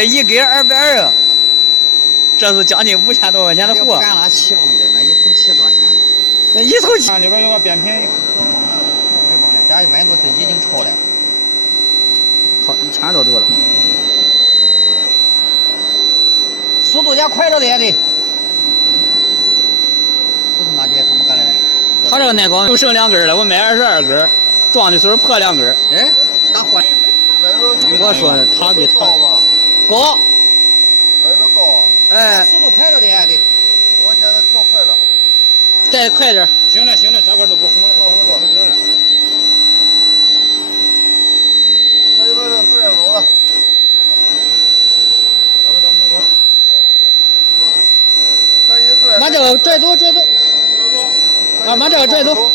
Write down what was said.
这一根220，这是将近5000多块钱的货。干拉7公的，那一头7多钱？那一头里边有个变频，这100多已经超了，靠，1000多度了。速度点快着点的。这是哪里？他们干的？他这个耐光就剩2根了，我买22根，装的时候破2根。哎，打坏。我说他比他高，来的高啊！哎，速度快着点的。我现在调快了。再快点。行了，这边都不红了，这边都不热了。可以把这直接走了。这个都没有。赶紧拽。把这个拽走。啊，把这个拽走。